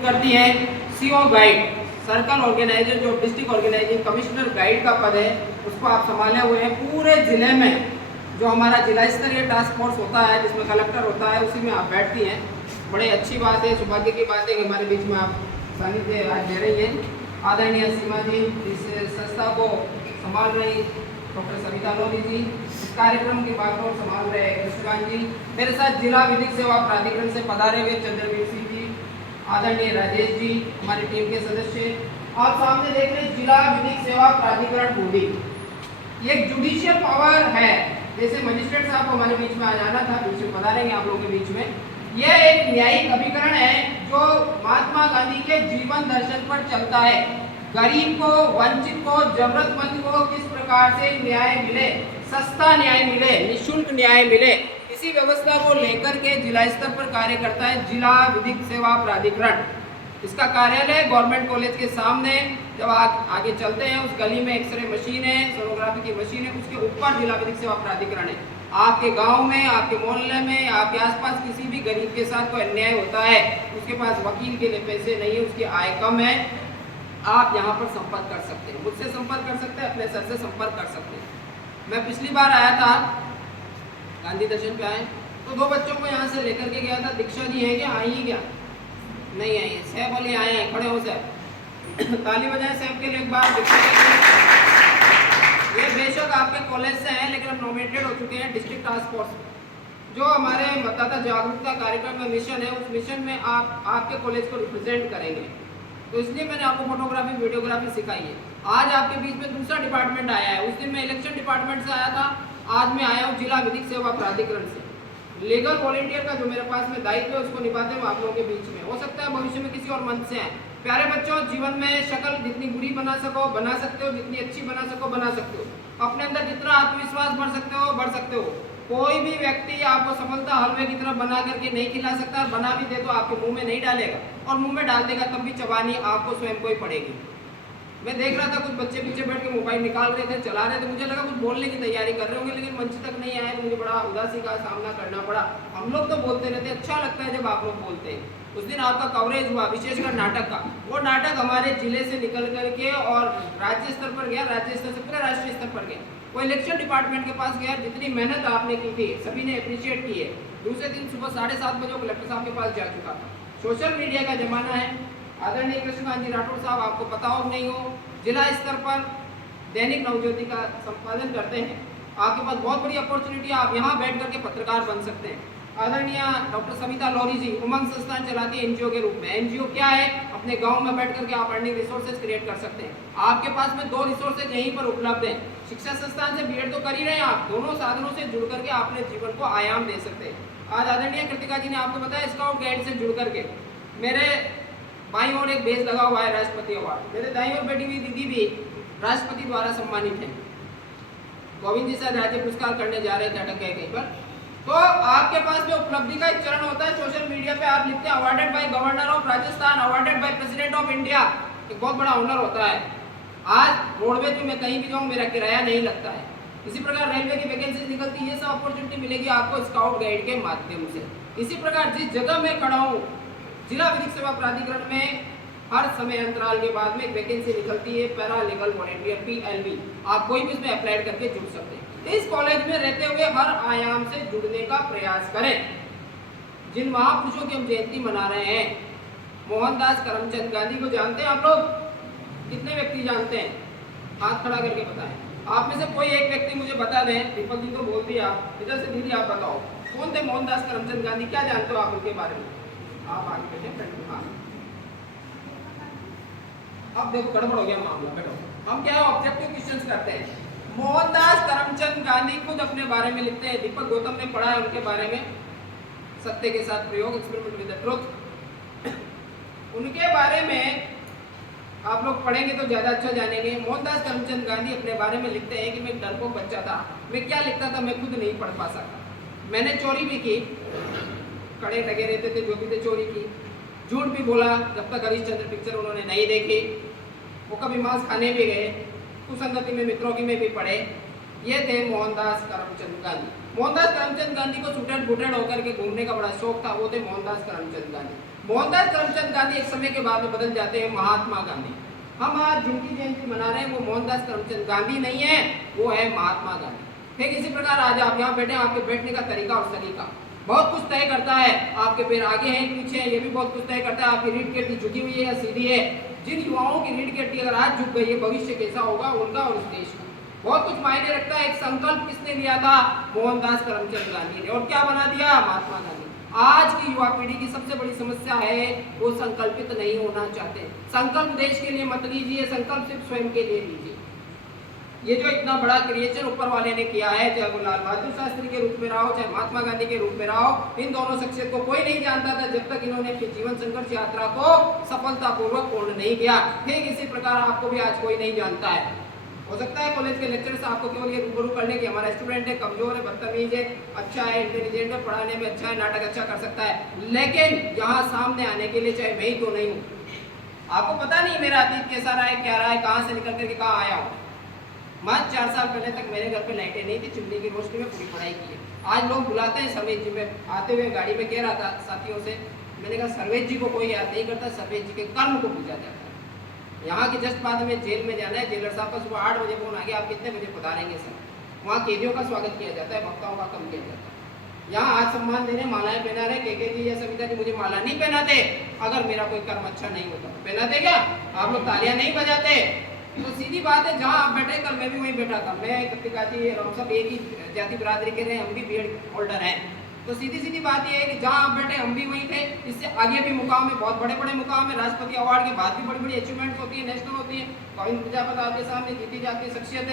करती है CO guide, circle organiser जो डिस्ट्रिक्ट ऑर्गेनाइजिंग कमिश्नर गाइड का पद है उसको आप संभाले हुए हैं। पूरे जिले में जो हमारा जिला स्तरीय टास्क फोर्स होता है जिसमें कलेक्टर होता है उसी में आप बैठती हैं। बड़े अच्छी बात है, सौभाग्य की बात है कि हमारे बीच में आप सानिध्य आज दे रही हैं। आदरणीय सीमा जी इस संस्था को संभाल रही डॉक्टर सविता लोधी जी, इस कार्यक्रम की बागडोर संभाल रहे कृष्णकांत जी, मेरे साथ जिला विधिक सेवा प्राधिकरण से पधारे हुए चंद्रवीर सिंह जी, आदरणीय राजेश जी हमारी टीम के सदस्य। आप सामने देख रहे जिला विधिक सेवा प्राधिकरण बॉडी, ये एक जुडिशियल पावर है। जैसे मजिस्ट्रेट साहब को हमारे बीच में आ जाना था, बीच में पधारेंगे आप लोगों के बीच में। यह एक न्यायिक अभिकरण है जो महात्मा गांधी के जीवन दर्शन पर चलता है। गरीब को, वंचित को, जरूरतमंद को किस प्रकार से न्याय मिले, सस्ता न्याय मिले, निःशुल्क न्याय मिले, इसी व्यवस्था को लेकर के जिला स्तर पर कार्य करता है जिला विधिक सेवा प्राधिकरण। इसका कार्यालय गवर्नमेंट कॉलेज के सामने, जब आगे चलते हैं उस गली में एक्सरे मशीन है, सोनोग्राफी की मशीन है, उसके ऊपर जिला विधिक सेवा प्राधिकरण है। आपके गांव में, आपके मोहल्ले में, आपके आसपास किसी भी गरीब के साथ कोई अन्याय होता है, उसके पास वकील के लिए पैसे नहीं है, उसकी आय कम है, आप यहाँ पर संपर्क कर सकते हैं, मुझसे संपर्क कर सकते हैं, अपने सर से संपर्क कर सकते हैं। मैं पिछली बार आया था, गांधी दर्शन पे आए तो दो बच्चों को यहाँ से लेकर के गया था। दीक्षा जी है क्या, आई है क्या? नहीं आई है। सैफ अली आए हैं, खड़े हो सैफ, ताली बजाएं सैफ के लिए एक बार। ये बेशक आपके कॉलेज से हैं लेकिन अब नॉमिनेटेड हो चुके हैं डिस्ट्रिक्ट टास्क फोर्स। जो हमारे मतदाता जागरूकता कार्यक्रम का मिशन है, उस मिशन में आप आपके कॉलेज को रिप्रेजेंट करेंगे, तो इसलिए मैंने आपको फोटोग्राफी वीडियोग्राफी सिखाई है। आज आपके बीच में दूसरा डिपार्टमेंट आया है, उस दिन मैं इलेक्शन डिपार्टमेंट से आया था, आज मैं आया हूँ जिला विधिक सेवा प्राधिकरण से। लीगल वॉलेंटियर का जो मेरे पास में दायित्व है उसको निभाते हुए आप लोगों के बीच में। हो सकता है भविष्य में किसी और मंच से आए। प्यारे बच्चों, जीवन में शक्ल जितनी बुरी बना सको बना सकते हो, जितनी अच्छी बना सको बना सकते हो। अपने अंदर जितना आत्मविश्वास बढ़ सकते हो बढ़ सकते हो। कोई भी व्यक्ति आपको सफलता हलवे की तरफ बना करके नहीं खिला सकता, बना भी दे तो आपके मुंह में नहीं डालेगा, और मुंह में डाल देगा तब भी चबानी आपको स्वयं को ही पड़ेगी। मैं देख रहा था कुछ बच्चे पीछे बैठ के मोबाइल निकाल रहे थे, चला रहे थे, मुझे लगा कुछ बोलने की तैयारी कर रहे होंगे, लेकिन मंच तक नहीं आए तो मुझे बड़ा उदासी का सामना करना पड़ा। हम लोग तो बोलते रहते, अच्छा लगता है जब आप लोग बोलते हैं। उस दिन आपका कवरेज हुआ विशेषकर नाटक का, वो नाटक हमारे जिले से निकल करके और राज्य स्तर पर गया, राज्य स्तर से पूरे राष्ट्रीय स्तर पर गया, वो इलेक्शन डिपार्टमेंट के पास गया। जितनी मेहनत आपने की थी सभी ने अप्रिशिएट की है। दूसरे दिन सुबह 7:30 बजे कलेक्टर साहब के पास जा चुका था। सोशल मीडिया का जमाना है। आदरणीय कृष्णकांत जी राठौर साहब, आपको पता हो नहीं हो, जिला स्तर पर दैनिक नवज्योति का संपादन करते हैं। आपके पास बहुत बड़ी अपॉर्चुनिटी है, आप यहाँ बैठ करके पत्रकार बन सकते हैं। आदरणीय डॉक्टर सविता लोधी जी उमंग संस्थान चलाती है एनजीओ के रूप में। एनजीओ क्या है? अपने गांव में बैठ करके आप अर्निंग रिसोर्सेज क्रिएट कर सकते हैं। आपके पास में 2 रिसोर्सेज यहीं पर उपलब्ध हैं। शिक्षा संस्थान से बीएड तो कर ही रहे हैं आप, दोनों साधनों से जुड़ करके आप अपने जीवन को आयाम दे सकते हैं। आज आदरणीय कृतिका जी ने आपको बताया स्काउट गाइड से जुड़ करके मेरे बाईं ओर एक बेस लगा हुआ है राष्ट्रपति अवार्ड, मेरे दाईं ओर बैठी हुई दीदी भी राष्ट्रपति द्वारा सम्मानित है। गोविंद जी शायद राज्य पुरस्कार करने जा रहे थे, अटक गए कहीं पर। तो आपके पास में उपलब्धि का एक चरण होता है। सोशल मीडिया पे आप लिखते हैं awarded by governor of Rajasthan, awarded by president of India, एक बहुत बड़ा ऑनर होता है। आज रोडवेज में मैं कहीं भी जाऊँ मेरा किराया नहीं लगता है। इसी प्रकार रेलवे की वैकेंसी निकलती है, ये सब अपॉर्चुनिटी मिलेगी आपको स्काउट गाइड के माध्यम से। इसी प्रकार जिस जगह मैं खड़ा हूँ जिला विधिक सेवा प्राधिकरण में हर समय अंतराल के बाद में एक वैकेंसी निकलती है पैरा लीगल वॉलंटियर PLV, आप कोई भी इसमें अप्लाई करके जुड़ सकते हैं। इस कॉलेज में रहते हुए हर आयाम से जुड़ने का प्रयास करें। जिन महापुरुषों की हम जयंती मना रहे हैं, मोहनदास करमचंद गांधी को जानते हैं आप लोग? कितने व्यक्ति जानते हैं? हाथ खड़ा करके बताएं। आप में से कोई एक व्यक्ति मुझे बता दें। दीपक जी तो बोल दिया, इधर से दीदी आप बताओ कौन थे मोहनदास करमचंद गांधी, क्या जानते हो आप उनके बारे में? आप आगे बैठे। हाँ, अब देखो गड़बड़ हो गया मामला, बैठो। हम क्या है ऑब्जेक्टिव क्वेश्चंस करते हैं। मोहनदास करमचंद गांधी खुद अपने बारे में लिखते हैं, दीपक गौतम ने पढ़ा है उनके बारे में, सत्य के साथ प्रयोग, एक्सपेरिमेंट विद द ट्रुथ। उनके बारे में आप लोग पढ़ेंगे तो ज्यादा अच्छा जानेंगे। मोहनदास करमचंद गांधी अपने बारे में लिखते हैं कि मैं डरपोक बच्चा था, मैं क्या लिखता था मैं खुद नहीं पढ़ पा सकता, मैंने चोरी भी की, कड़े लगे रहते थे जो भी थे, चोरी की, झूठ भी बोला जब तक हरिश्चंद्र पिक्चर उन्होंने नहीं देखी, वो कभी मांस खाने भी गए, कुसंगति में मित्रों की में भी पड़े। ये थे मोहनदास करमचंद गांधी। मोहनदास करमचंद गांधी को सुटेड बुटेड होकर के घूमने का बड़ा शौक था, वो थे मोहनदास करमचंद गांधी। मोहनदास करमचंद गांधी एक समय के बाद में बदल जाते हैं महात्मा गांधी। हम आज जिनकी जयंती मना रहे हैं वो मोहनदास करमचंद गांधी नहीं है, वो है महात्मा गांधी। ठीक इसी प्रकार आज आप यहाँ बैठे, आपके बैठने का तरीका और सलीका बहुत कुछ तय करता है। आपके पैर आगे हैं पीछे हैं, ये भी बहुत कुछ तय करता है। आपकी रीढ़ की हड्डी झुकी हुई है या सीधी है। जिन युवाओं की रीढ़ की हड्डी अगर आज झुक गई है, भविष्य कैसा होगा उनका और इस देश का, बहुत कुछ मायने रखता है। एक संकल्प किसने लिया था? मोहनदास करमचंद गांधी ने। और क्या बना दिया? महात्मा गांधी। आज की युवा पीढ़ी की सबसे बड़ी समस्या है वो संकल्पित नहीं होना चाहते। संकल्प देश के लिए मत लीजिए, संकल्प सिर्फ स्वयं के लिए लीजिए। ये जो इतना बड़ा क्रिएशन ऊपर वाले ने किया है, चाहे वो लाल बहादुर शास्त्री के रूप में रहा हो, चाहे महात्मा गांधी के रूप में रहा हो, इन दोनों शख्सियत को कोई नहीं जानता था जब तक इन्होंने अपनी जीवन संघर्ष यात्रा को सफलतापूर्वक पूर्ण नहीं किया। ठीक इसी प्रकार आपको भी आज कोई नहीं जानता है। हो सकता है कॉलेज के लेक्चर से आपको केवल ये रूबरू करने की हमारा स्टूडेंट है, कमजोर है, बदतमीज है, अच्छा है, इंटेलिजेंट है, पढ़ाने में अच्छा है, नाटक अच्छा कर सकता है, लेकिन यहाँ सामने आने के लिए चाहे मैं ही तो नहीं हूँ। आपको पता नहीं मेरा अतीत कैसा रहा है, क्या रहा है, कहाँ से निकल करके कहाँ आया हूँ। मैं 4 साल पहले तक मेरे घर पे लाइटें नहीं थी, चुल्ली की रोशनी में पूरी पढ़ाई की है। आज लोग बुलाते हैं सर्वेश जी में, आते हुए गाड़ी में कह रहा था साथियों से, मैंने कहा सर्वेश जी को कोई याद नहीं करता, सर्वेश जी के कर्म को पूजा जाता है। यहाँ के जस्ट बाद में जेल में जाना है, जेलर साहब का सुबह 8 बजे फोन आ गया, आप कितने बजे पधारेंगे सर। वहाँ कैदियों का स्वागत किया जाता है, वक्ताओं का कम किया जाता है। यहाँ आज सम्मान देने मालाएं पहना रहे, के जी या सविता जी मुझे माला नहीं पहनाते अगर मेरा कोई कर्म अच्छा नहीं होता। पहनाते क्या? आप लोग तालियां नहीं बजाते। तो सीधी बात है, जहाँ आप बैठे कल मैं भी वहीं बैठा था। मैं कृतिका जी हम सब एक ही जाति बिरादरी के रहे, हम भी बीएड होल्डर हैं। तो सीधी सीधी बात यह है कि जहाँ आप बैठे हम भी वहीं थे। इससे आगे भी मुकाम में, बहुत बड़े बड़े मुकाम में, राष्ट्रपति अवार्ड के बाद भी बड़ी बड़ी अचीवमेंट्स होती है, नेशनल होती है। गोविंद प्रजापति आपके सामने जीती जाती है शख्सियत है।